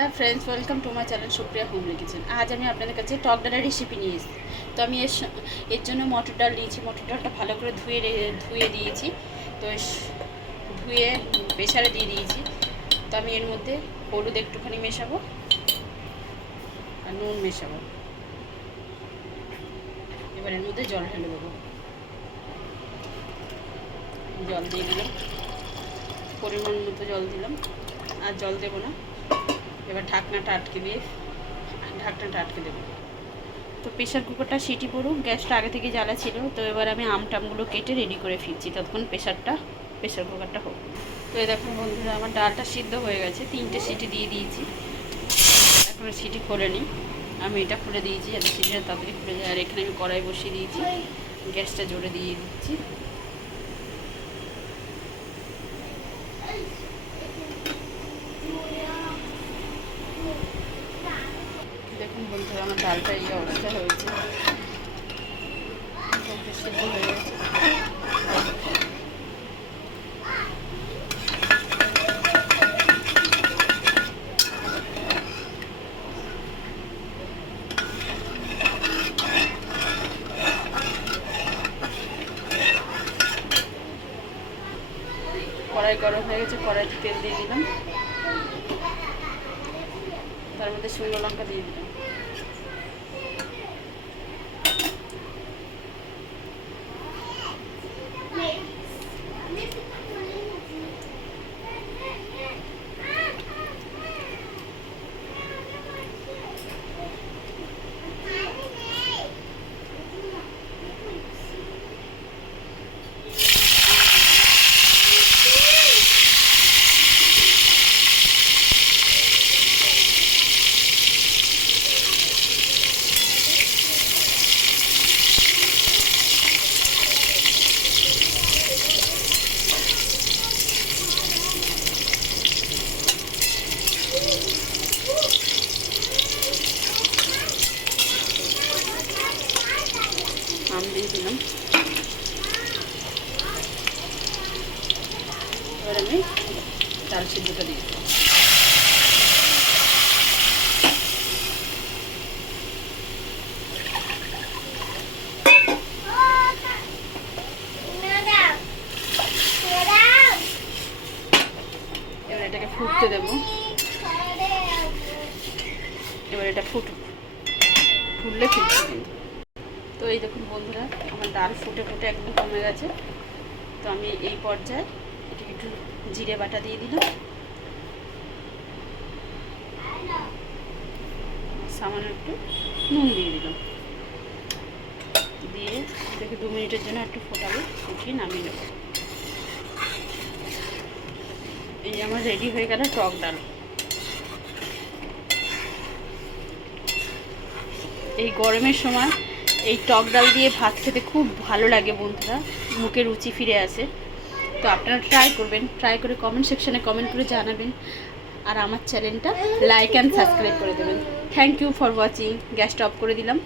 Hi friends, welcome to my channel Supriya homely kitchen. আজ আমি আপনাদের কাছে টক ডালের রেসিপি নিয়ে এসেছি। তো আমি এর জন্য মটর ডাল নিয়েছি। মটর ডালটা ভালো করে ধুয়ে দিয়েছি। তো ধুয়ে প্রেসারে দিয়ে দিয়েছি। তো আমি এর মধ্যে হলুদ একটুখানি মেশাবো আর নুন মেশাবো। এবার এর মধ্যে জল ঢেলে দেবো। জল দিয়ে দিলাম, পরিমাণ মতো জল দিলাম, আর জল দেবো না। এবার ঢাকনাটা আটকে দেবো। তো প্রেশার কুকারটা সিটি পড়ুক, গ্যাসটা আগে থেকে জ্বালা ছিল। তো এবার আমি আমটামগুলো কেটে রেডি করে ফিরছি, ততক্ষণ প্রেশার কুকারটা হোক। তো এই দেখুন বন্ধুরা, আমার ডালটা সিদ্ধ হয়ে গেছে। 3টে সিটি দিয়ে দিয়েছি, এখনো সিটি খোলেনি। আমি এটা খুলে দিয়েছি যাতে সিটিটা তাড়াতাড়ি খুলে যায়। আর এখানে আমি কড়াই বসিয়ে দিয়েছি, গ্যাসটা জোরে দিয়ে দিচ্ছি। দেখুন বন্ধুরা, আমার ডালটা এই অবস্থা হয়েছে, সিদ্ধ হয়ে গেছে। কড়াই গরম হয়ে গেছে, কড়াইতে তেল দিয়ে দিলাম, তার মধ্যে শুকনো লঙ্কা দিয়ে দিলাম। আম দিয়ে দিলাম। এবার আমি ডাল সিদ্ধটা দিয়ে দিলাম। এবার এটাকে ফুটতে দেবো। এবার এটা ফুটলে ফিরছে কিন্তু। তো এই দেখুন বন্ধুরা, আমার ডাল ফুটে একদম কমে গেছে। তো আমি এই পর্যায়ে এটাকে একটু জিরে বাটা দিয়ে দিলাম, সামান্য একটু নুন দিয়ে দিলাম, দিয়ে এটাকে 2 মিনিটের জন্য একটু ফুটিয়ে নামিয়ে নেব। এই আমার রেডি হয়ে গেল টক ডাল। এই গরমের সময় এই টক ডাল দিয়ে ভাত খেতে খুব ভালো লাগে বন্ধুরা, মুখে রুচি ফিরে আসে। তো আপনারা ট্রাই করে কমেন্ট সেকশানে কমেন্ট করে জানাবেন। আর আমার চ্যানেলটা লাইক অ্যান্ড সাবস্ক্রাইব করে দেবেন। Thank you for watching. গ্যাসটা অফ করে দিলাম।